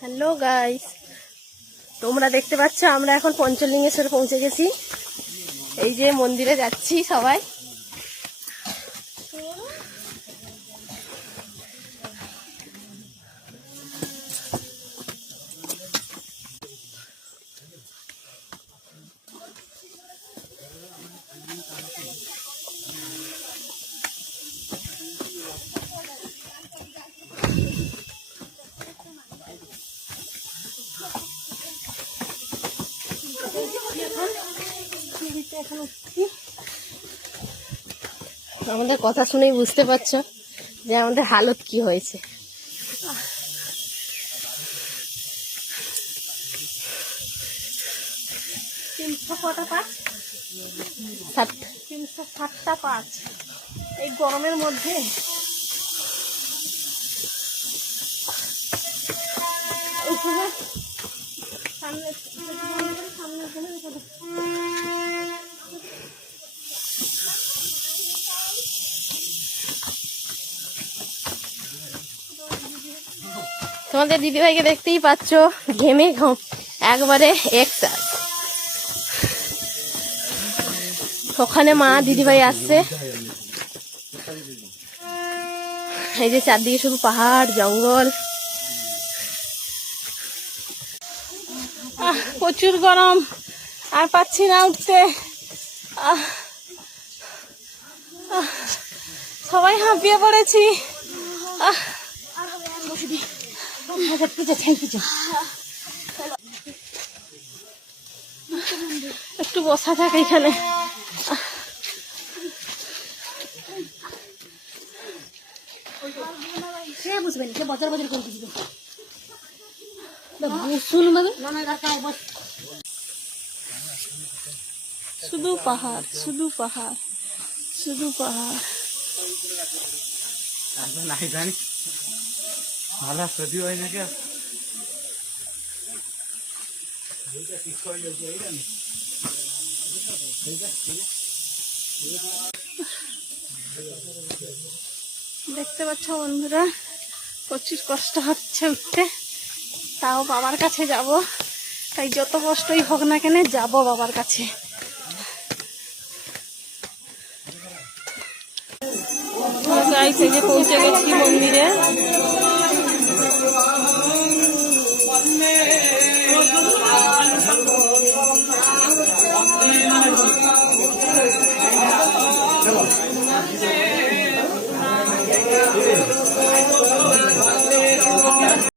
Hello guys, তোমরা দেখতে পাচ্ছ আমরা এখন পঞ্চলিঙ্গেশ্বরে পৌঁছে গেছি। এই যে মন্দিরে যাচ্ছি সবাই। আমাদের কথা শুনেই বুঝতে পারছো যে আমাদের হালত কি হয়েছে। তিনশো 360টা পাঁচ এই গরমের মধ্যে। তোমাদের দিদিভাইকে দেখতেই পাচ্ছ, ঘেমে একবারে এক্সাস। ওখানে মা দিদিভাই আসছে। এই যে চারদিকে শুধু পাহাড় জঙ্গল, প্রচুর গরম, আর পাচ্ছি না উঠতে। সবাই হাঁপিয়ে পড়েছি। একটু বসা থাকে এখানে। শুধু পাহাড়, শুধু পাহাড়, শুধু পাহাড়। দেখতে পাচ্ছ বন্ধুরা, প্রচুর কষ্ট হচ্ছে উঠতে, তাও বাবার কাছে যাব। তাই যত কষ্টই হোক না কেন যাব বাবার কাছে। গাইস, এই যে পৌঁছে গেছি মন্দিরে।